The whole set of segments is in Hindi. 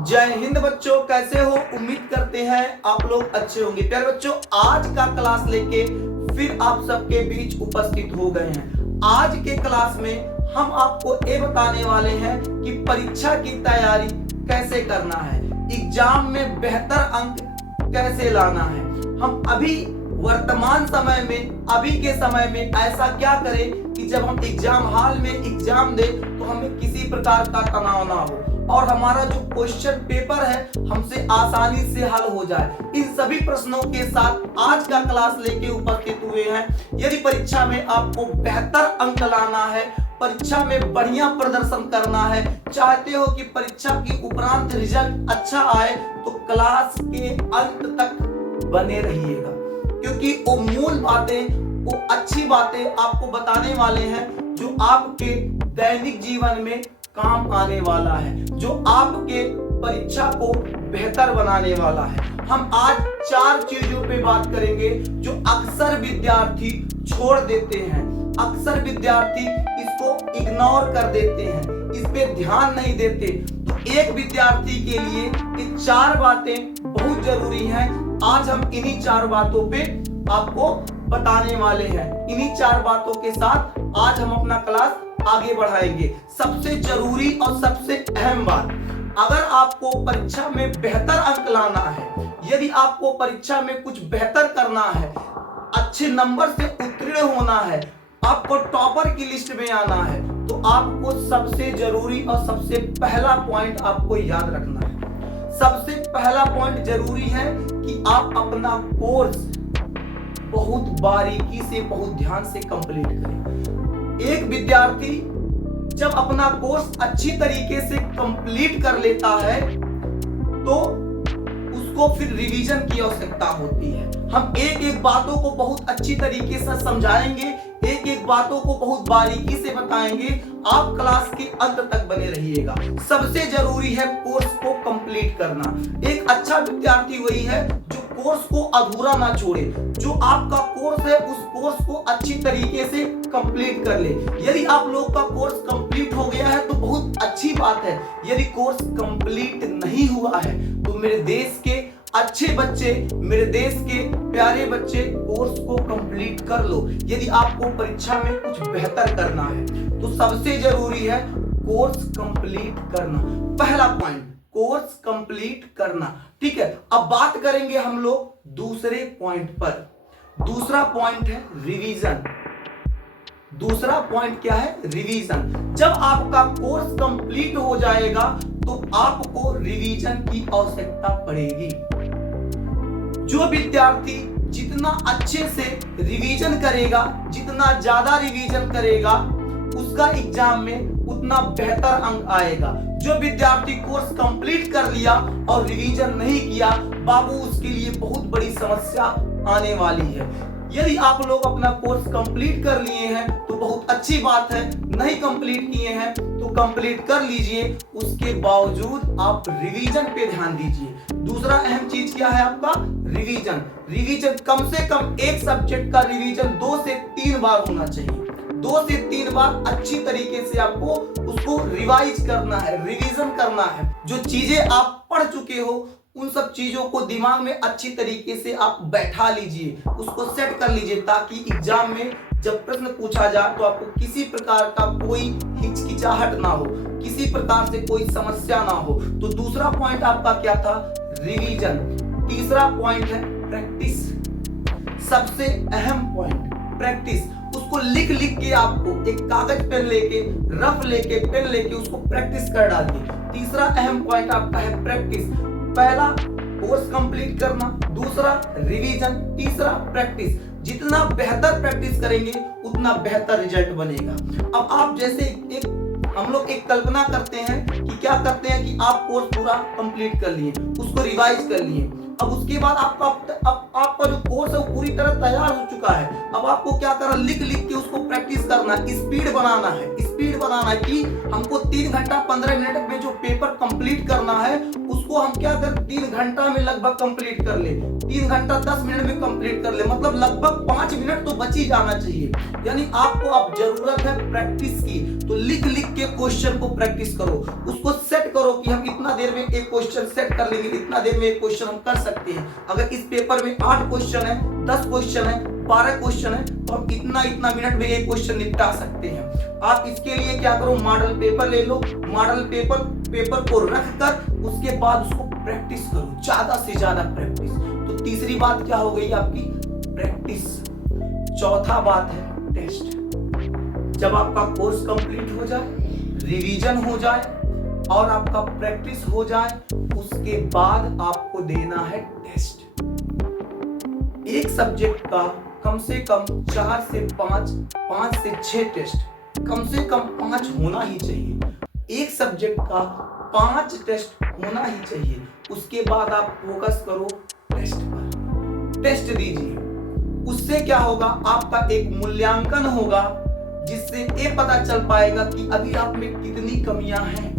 जय हिंद बच्चों, कैसे हो? उम्मीद करते हैं आप लोग अच्छे होंगे। प्यारे बच्चों, आज का क्लास लेके फिर आप सबके बीच उपस्थित हो गए हैं। आज के क्लास में हम आपको ये बताने वाले हैं कि परीक्षा की तैयारी कैसे करना है, एग्जाम में बेहतर अंक कैसे लाना है। हम अभी वर्तमान समय में, अभी के समय में ऐसा क्या करें कि जब हम एग्जाम हॉल में एग्जाम दें तो हमें किसी प्रकार का तनाव ना हो और हमारा जो क्वेश्चन पेपर है हमसे आसानी से हल हो जाए। इन सभी प्रश्नों के साथ आज का क्लास लेके उपस्थित हुए हैं। यदि परीक्षा में आपको बेहतर अंक लाना है, परीक्षा में बढ़िया प्रदर्शन करना है, चाहते हो कि परीक्षा की उपरांत रिजल्ट अच्छा आए, तो क्लास के अंत तक बने रहिएगा, क्योंकि वो मूल बातें, वो अच्छी बातें आपको बताने वाले हैं जो आपके दैनिक जीवन में काम आने वाला है, जो आपके परीक्षा को बेहतर बनाने वाला है। हम आज 4 चीजों पे बात करेंगे जो अक्सर विद्यार्थी छोड़ देते हैं। अक्सर विद्यार्थी इसको इग्नोर कर देते हैं, इस पे ध्यान नहीं देते। तो एक विद्यार्थी के लिए ये 4 बातें बहुत जरूरी हैं। आज हम इन्हीं 4 बातों पे आपको बताने वाले हैं। इन्हीं 4 बातों के साथ आज हम अपना क्लास आगे बढ़ाएंगे। सबसे जरूरी और सबसे अहम बात, अगर आपको परीक्षा में बेहतर अंक लाना है, यदि आपको परीक्षा में कुछ बेहतर करना है, अच्छे नंबर से उत्तीर्ण होना है, आपको टॉपर की लिस्ट में आना है, तो आपको सबसे जरूरी और सबसे पहला पॉइंट आपको याद रखना है। सबसे पहला पॉइंट जरूरी है कि आप अपना कोर्स बहुत बारीकी से, बहुत ध्यान से कंप्लीट करें। एक विद्यार्थी जब अपना कोर्स अच्छी तरीके से कंप्लीट कर लेता है तो उसको फिर रिवीजन की आवश्यकता होती है। हम एक एक बातों को बहुत अच्छी तरीके से समझाएंगे, एक एक बातों को बहुत बारीकी से बताएंगे। आप क्लास के अंत तक बने रहिएगा। सबसे जरूरी है कोर्स को कंप्लीट करना। एक अच्छा विद्यार्थी वही है जो कोर्स को अधूरा ना छोड़े, जो आपका कोर्स है उस कोर्स को अच्छी तरीके से कंप्लीट कर ले। यदि आप लोग का कोर्स कंप्लीट हो गया है तो बहुत अच्छी बात है। यदि कोर्स कंप्लीट नहीं हुआ है तो मेरे देश के अच्छे बच्चे, मेरे देश के प्यारे बच्चे, कोर्स को कंप्लीट कर लो। यदि आपको परीक्षा में कुछ बेहतर करना है तो सबसे जरूरी है कोर्स कंप्लीट करना। पहला पॉइंट, कोर्स कंप्लीट करना। ठीक है, अब बात करेंगे हम लोग दूसरे पॉइंट पर। दूसरा पॉइंट है रिवीजन। दूसरा पॉइंट क्या है? रिवीजन। जब आपका कोर्स कंप्लीट हो जाएगा तो आपको रिवीजन की आवश्यकता पड़ेगी। जो विद्यार्थी जितना अच्छे से रिवीजन करेगा, जितना ज्यादा रिवीजन करेगा, उसका एग्जाम में उतना बेहतर अंक आएगा। जो विद्यार्थी कोर्स कंप्लीट कर लिया और रिवीजन नहीं किया, बाबू उसके लिए बहुत बड़ी समस्या आने वाली है। यदि आप लोग अपना कोर्स कंप्लीट कर लिए हैं तो बहुत अच्छी बात है, नहीं कंप्लीट किए हैं तो कंप्लीट कर लीजिए। उसके बावजूद आप रिवीजन पे ध्यान दीजिए। दूसरा अहम चीज क्या है आपका? रिवीजन। रिवीजन कम से कम एक सब्जेक्ट का रिवीजन 2 से 3 बार होना चाहिए। 2 से 3 बार अच्छी तरीके से आपको उसको रिवाइज करना है, रिवीजन करना है। जो चीजें आप पढ़ चुके हो उन सब चीजों को दिमाग में अच्छी तरीके से आप बैठा लीजिए, उसको सेट कर लीजिए, ताकि एग्जाम में जब प्रश्न पूछा जाए तो आपको किसी प्रकार का कोई हिचकिचाहट ना हो, किसी प्रकार से कोई समस्या ना हो। तो दूसरा पॉइंट आपका क्या था? रिवीजन। तीसरा पॉइंट है प्रैक्टिस। सबसे अहम पॉइंट प्रैक्टिस। उसको लिख लिख के आपको एक कागज पेन लेके, रफ लेके, पेन लेके उसको प्रैक्टिस कर डालिए। तीसरा अहम पॉइंट आपका है प्रैक्टिस। पहला कोर्स कंप्लीट करना, दूसरा रिवीजन, तीसरा प्रैक्टिस। जितना बेहतर प्रैक्टिस करेंगे उतना बेहतर रिजल्ट बनेगा। अब आप जैसे हम लोग एक कल्पना करते हैं कि क्या करते हैं कि आप कोर्स पूरा कंप्लीट कर लिए, उसको रिवाइज कर लिए, अब उसके बाद आपका अब अब आपका जो कोर्स है वो पूरी तरह तैयार हो चुका है। अब आपको क्या करना, लिख लिख के उसको प्रैक्टिस करना है, स्पीड बनाना है, स्पीड बनाना है कि हमको 3 घंटा 15 मिनट में जो पेपर कंप्लीट करना है उसको हम क्या कर 3 घंटा में लगभग कंप्लीट कर ले, 3 घंटा 10 मिनट में कंप्लीट कर ले, मतलब लगभग 5 मिनट तो बच ही जाना चाहिए। यानी आपको अब जरूरत है प्रैक्टिस की, तो लिख लिख के क्वेश्चन को प्रैक्टिस करो, उसको सेट करो कि हम इतना देर में एक क्वेश्चन सेट कर लेंगे, इतना देर में एक क्वेश्चन हम कर सकते हैं। अगर इस पेपर में 8 क्वेश्चन है, 10 क्वेश्चन है, 12 क्वेश्चन है, तो हम इतना इतना मिनट में एक क्वेश्चन निपटा सकते हैं। आप इसके लिए क्या करो, मॉडल पेपर ले लो, मॉडल पेपर को रख कर उसके बाद उसको प्रैक्टिस करो, ज्यादा से ज्यादा प्रैक्टिस। तो तीसरी बात क्या हो गई आपकी, प्रैक्टिस। चौथा बात है टेस्ट। जब आपका कोर्स कंप्लीट हो जाए, रिवीजन हो जाए और आपका प्रैक्टिस हो जाए, उसके बाद आपको देना है टेस्ट। एक सब्जेक्ट का कम से कम 4 से 5, 5 से 6 टेस्ट, कम से कम 5 होना ही चाहिए। एक सब्जेक्ट का 5 टेस्ट होना ही चाहिए। उसके बाद आप फोकस करो टेस्ट पर, टेस्ट दीजिए। उससे क्या होगा, आपका एक मूल्यांकन होगा जिससे ये पता चल पाएगा कि अभी आप में कितनी कमियां हैं।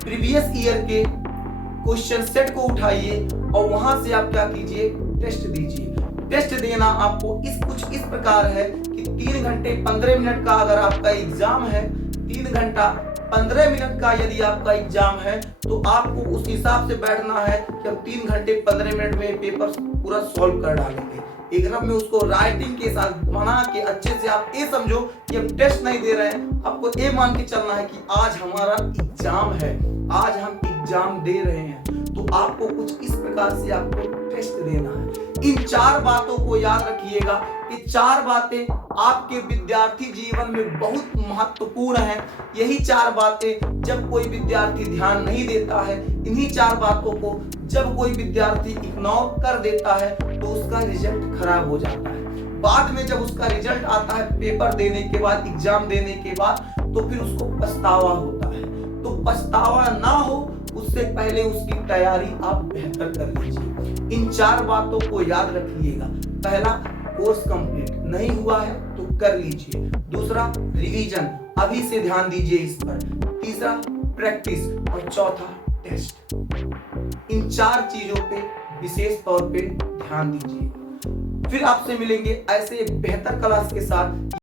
प्रीवियस ईयर के क्वेश्चन सेट को उठाइए और वहां से आप क्या कीजिए, टेस्ट दीजिए। टेस्ट देना आपको कुछ इस प्रकार है कि 3 घंटे 15 मिनट का अगर आपका एग्जाम है, 3 घंटा 15 मिनट का यदि आपका एग्जाम है, तो आपको उस हिसाब से बैठना है कि हम 3 घंटे 15 मिनट में पेपर पूरा सॉल्व कर डालेंगे। एग्जाम में उसको राइटिंग के साथ बना के अच्छे से आप ये समझो कि हम टेस्ट नहीं दे रहे हैं, आपको ये मान के चलना है कि आज हमारा एग्जाम है, आज हम एग्जाम दे रहे हैं। तो आपको कुछ इस प्रकार से आपको टेस्ट देना है। इन 4 बातों को याद रखिएगा। ये 4 बातें आपके विद्यार्थी जीवन में बहुत महत्वपूर्ण है। यही 4 बातें जब कोई विद्यार्थी ध्यान नहीं देता है, इन्हीं 4 बातों को जब कोई विद्यार्थी इग्नोर कर देता है, तो उसका रिजल्ट खराब हो जाता है। बाद में जब उसका रिजल्ट आता है पेपर देने के बाद, एग्जाम देने के बाद, तो फिर उसको पछतावा होता है। तो पछतावा ना हो उससे पहले उसकी तैयारी आप बेहतर कर लीजिए। इन 4 बातों को याद रखिएगा। पहला, कोर्स कंप्लीट नहीं हुआ है तो कर लीजिए। दूसरा, रिवीजन, अभी से ध्यान दीजिए इस पर। तीसरा, प्रैक्टिस और चौथा, टेस्ट। इन 4 चीजों पे विशेष तौर पे ध्यान दीजिए। फिर आपसे मिलेंगे ऐसे बेहतर क्लास के साथ।